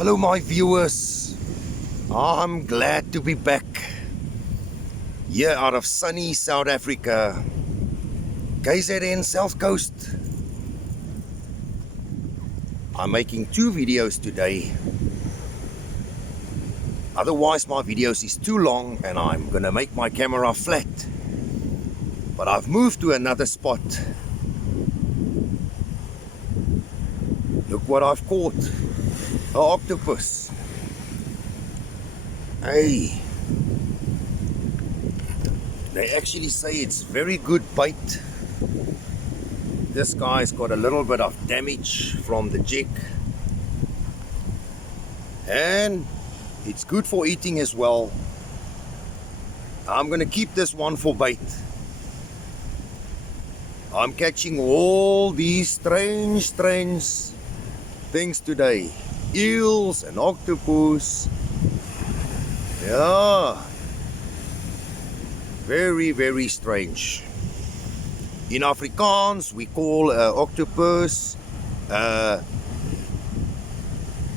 Hello my viewers, I'm glad to be back here out of sunny South Africa, KZN South Coast. I'm making 2 videos today, otherwise my videos is too long and I'm gonna make my camera flat. But I've moved to another spot. Look what I've caught, an octopus. Hey, they actually say it's very good bait. This guy's got a little bit of damage from the jig, and it's good for eating as well. I'm gonna keep this one for bait. I'm catching all these strange things today. Eels and octopus. Yeah, very strange. In Afrikaans we call octopus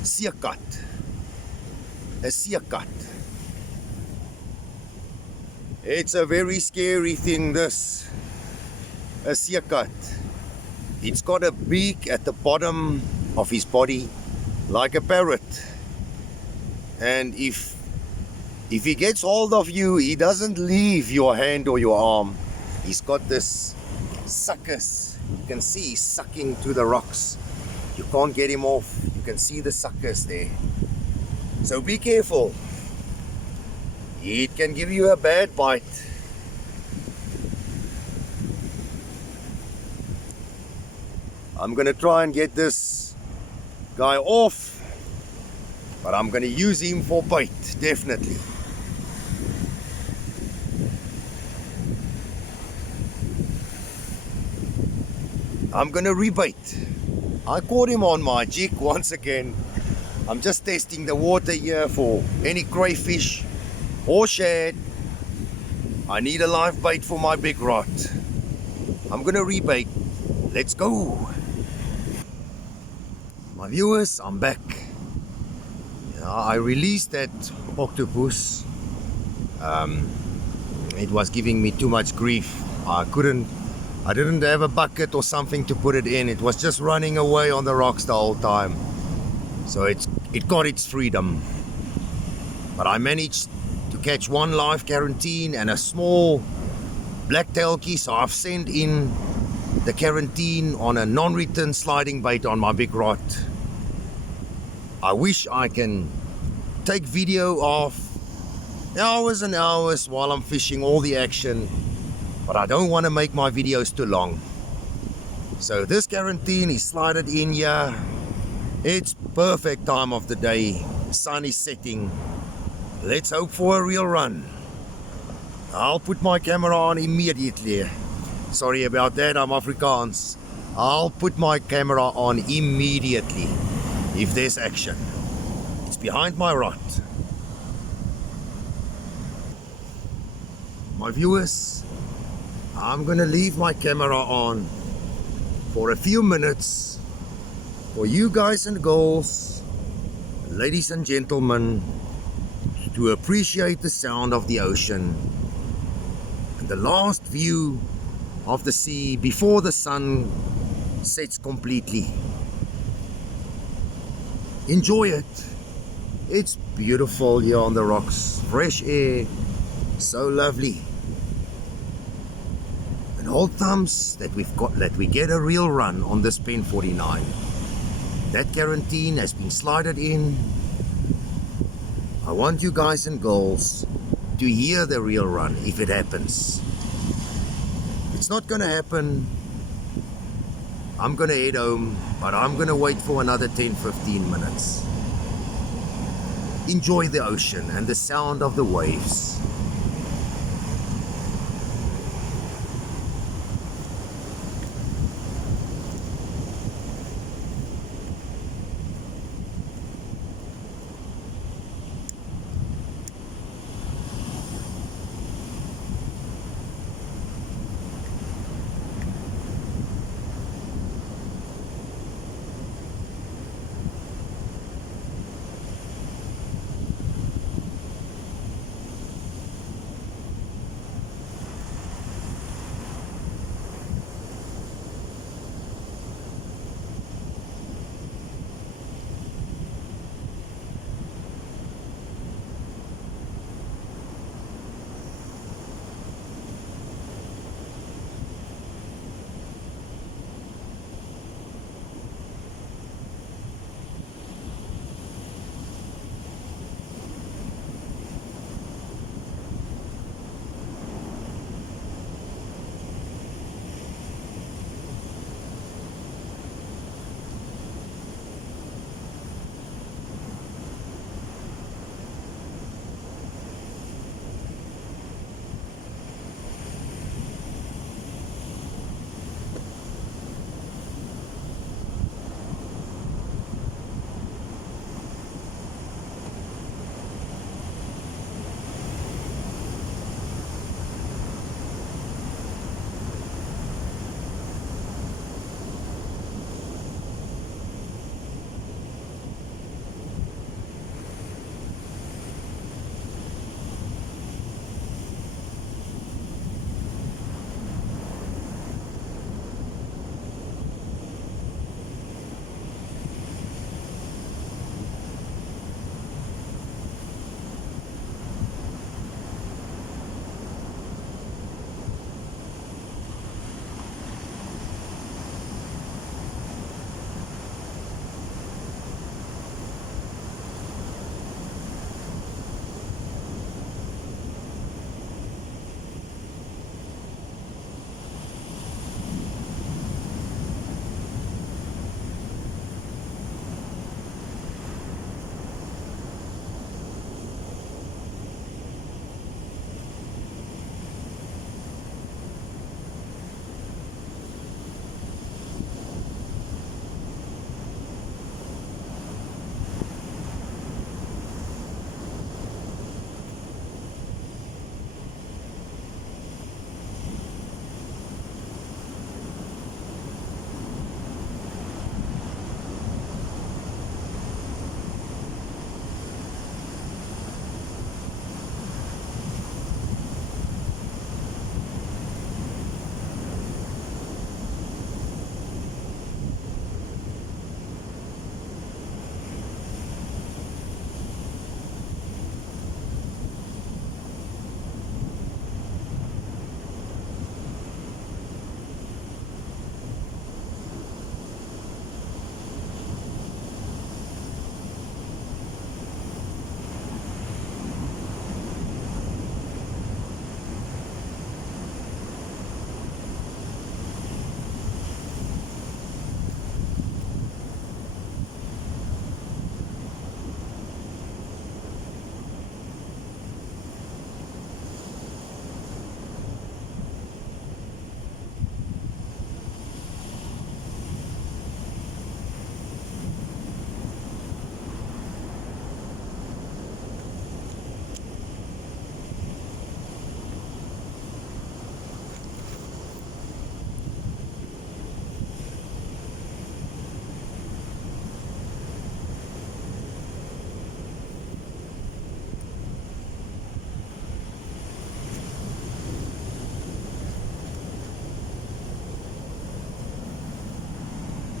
seekat. A seekat. It's a very scary thing, this. A seekat. It's got a beak at the bottom of his body like a parrot, and if he gets hold of you, he doesn't leave your hand or your arm. He's got this suckers. You can see he's sucking to the rocks. You can't get him off. You can see the suckers there. So be careful. It can give you a bad bite. I'm gonna try and get this guy off, but I'm gonna use him for bait, definitely. I'm gonna rebait. I caught him on my jig once again. I'm just testing the water here for any crayfish or shad. I need a live bait for my big rod. I'm gonna rebait. Let's go. My viewers, I'm back. I released that octopus. It was giving me too much grief. I didn't have a bucket or something to put it in. It was just running away on the rocks the whole time. So it got its freedom. But I managed to catch one live quarantine and a small black-tailed key. So I've sent in the quarantine on a non-return sliding bait on my big rod. I wish I can take video of hours and hours while I'm fishing, all the action, but I don't want to make my videos too long. So this quarantine is slided in here. It's perfect time of the day. Sun is setting. Let's hope for a real run. I'll put my camera on immediately. Sorry about that, I'm Afrikaans. I'll put my camera on immediately if there's action. It's behind my rod. My viewers, I'm gonna leave my camera on for a few minutes for you guys and girls, ladies and gentlemen, to appreciate the sound of the ocean and the last view of the sea before the sun sets completely. Enjoy it. It's beautiful here on the rocks. Fresh air, so lovely. And hold thumbs that we get a real run on this Pen 49. That quarantine has been slided in. I want you guys and girls to hear the real run if it happens. It's not gonna happen. I'm gonna head home, but I'm gonna wait for another 10-15 minutes. Enjoy the ocean and the sound of the waves.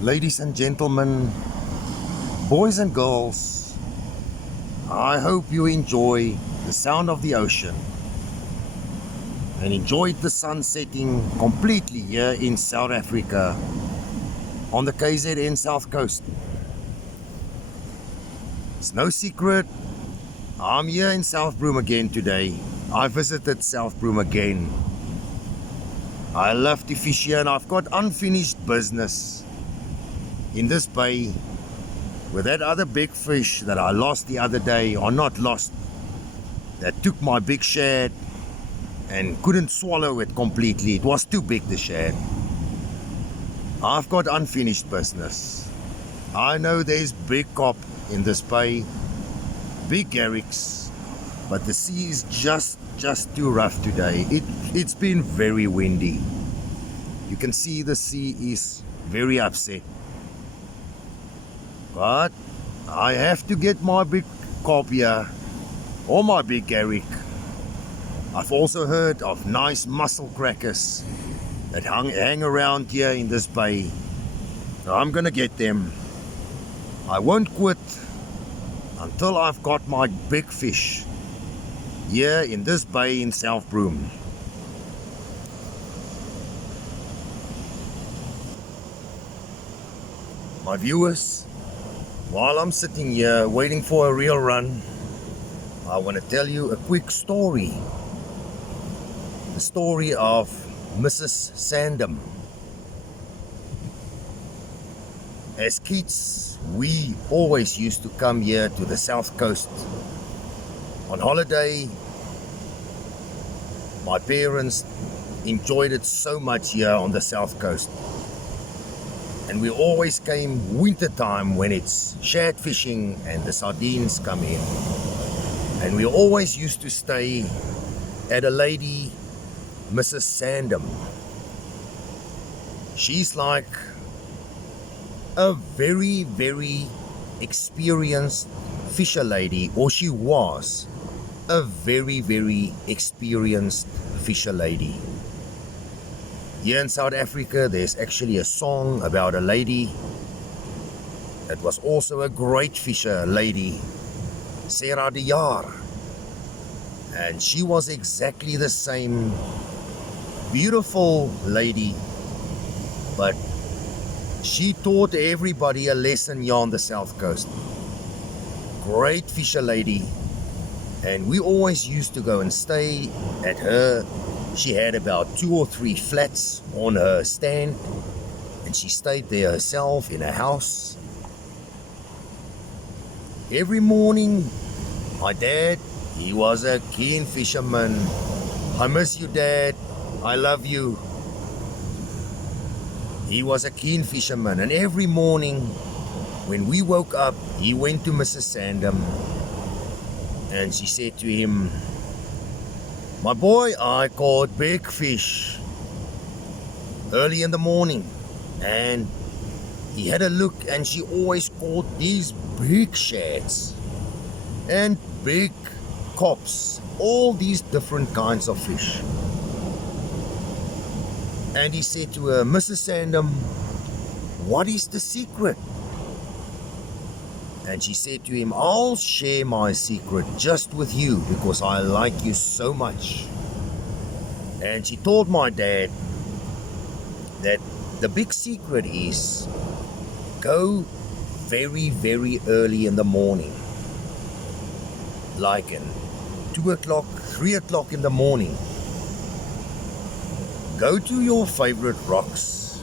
ladies and gentlemen, boys and girls, I hope you enjoy the sound of the ocean and enjoyed the sun setting completely here in South Africa on the KZN South Coast. It's no secret, I'm here in South Broom again today. I visited South Broom again. I love to fish here and I've got unfinished business in this bay with that other big fish that I lost the other day, or not lost, that took my big shad and couldn't swallow it completely. It was too big, the shad. I've got unfinished business. I know there's big cop in this bay, big garricks, but the sea is just too rough today. It's been very windy. You can see the sea is very upset. But I have to get my big carp here, or my big garrick. I've also heard of nice mussel crackers that hang around here in this bay. Now I'm gonna get them. I won't quit until I've got my big fish here in this bay in South Broom. My viewers, while I'm sitting here waiting for a real run, I want to tell you a quick story. The story of Mrs. Sandom. As kids, we always used to come here to the South Coast on holiday. My parents enjoyed it so much here on the South Coast. And we always came winter time when it's shad fishing and the sardines come in. And we always used to stay at a lady, Mrs. Sandom. She's like a very experienced fisher lady, or she was a very experienced fisher lady. Here in South Africa, there's actually a song about a lady that was also a great fisher lady, Sarah de Jaar. And she was exactly the same beautiful lady, but she taught everybody a lesson here on the South Coast. Great fisher lady. And we always used to go and stay at her. She had about 2 or 3 flats on her stand, and she stayed there herself in a house. Every morning, my dad, he was a keen fisherman. I miss you, Dad. I love you. He was a keen fisherman, and every morning when we woke up, he went to Mrs. Sandom, and she said to him, "My boy, I caught big fish early in the morning." And he had a look, and she always caught these big shads and big cops, all these different kinds of fish. And he said to her, "Mrs. Sandom, what is the secret?" And she said to him, "I'll share my secret just with you because I like you so much." And she told my dad that the big secret is go very early in the morning, like in 2 o'clock, 3 o'clock in the morning. Go to your favorite rocks.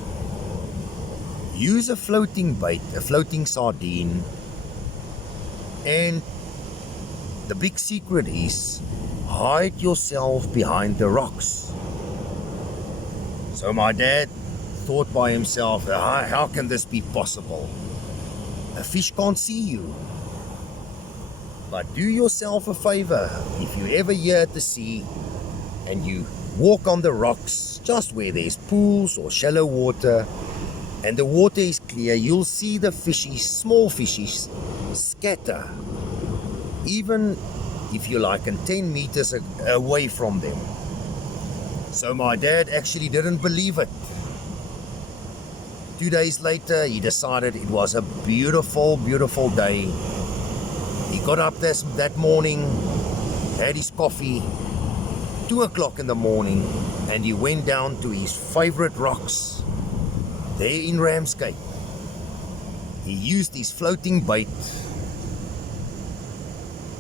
Use a floating bait, a floating sardine. And the big secret is hide yourself behind the rocks. So my dad thought by himself, how can this be possible? A fish can't see you. But do yourself a favor. If you're ever here at the sea and you walk on the rocks, just where there's pools or shallow water, and the water is clear, you'll see the fishies, small fishies, scatter. Even if you're like 10 meters away from them. So my dad actually didn't believe it. 2 days later, he decided it was a beautiful, beautiful day. He got up that morning, had his coffee, 2 o'clock in the morning, and he went down to his favorite rocks there in Ramsgate. He used his floating bait,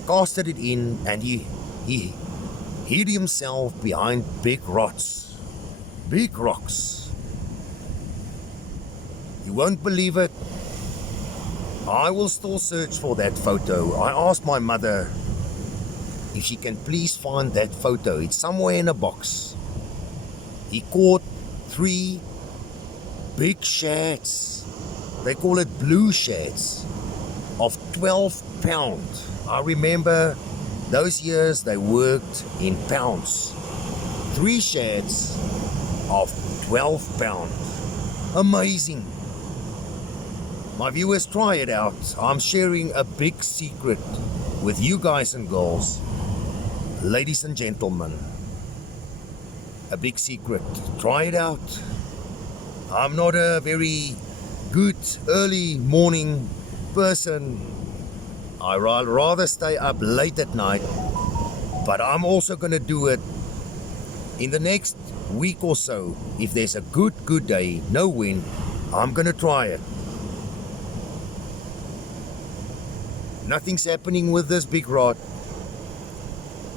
casted it in, and he hid himself behind big rocks. Big rocks. You won't believe it. I will still search for that photo. I asked my mother if she can please find that photo. It's somewhere in a box. He caught 3 big shads. They call it blue shads of 12 pounds. I remember those years they worked in pounds. 3 shads of 12 pounds. Amazing. My viewers, try it out. I'm sharing a big secret with you guys and girls. Ladies and gentlemen, a big secret. Try it out. I'm not a very good early morning person. I'd rather stay up late at night, but I'm also going to do it in the next week or so. If there's a good day, no wind, I'm going to try it. Nothing's happening with this big rod.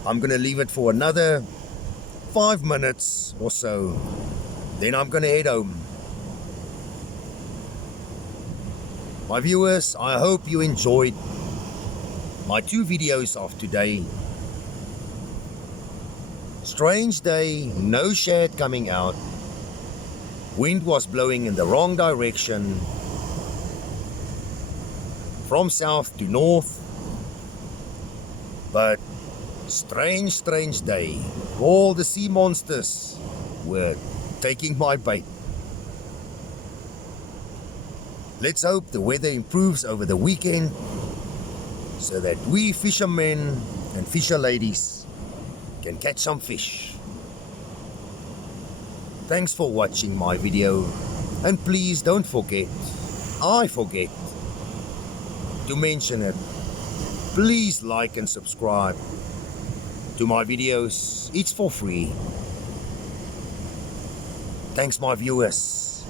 I'm going to leave it for another 5 minutes or so. Then I'm going to head home. My viewers, I hope you enjoyed my 2 videos of today. Strange day, no shad coming out. Wind was blowing in the wrong direction, from south to north. But strange day. All the sea monsters were taking my bait. Let's hope the weather improves over the weekend so that we fishermen and fisher ladies can catch some fish. Thanks for watching my video, and please don't forget, I forget to mention it, please like and subscribe to my videos. It's for free. Thanks my viewers.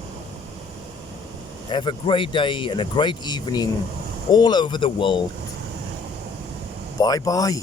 Have a great day and a great evening all over the world. Bye bye.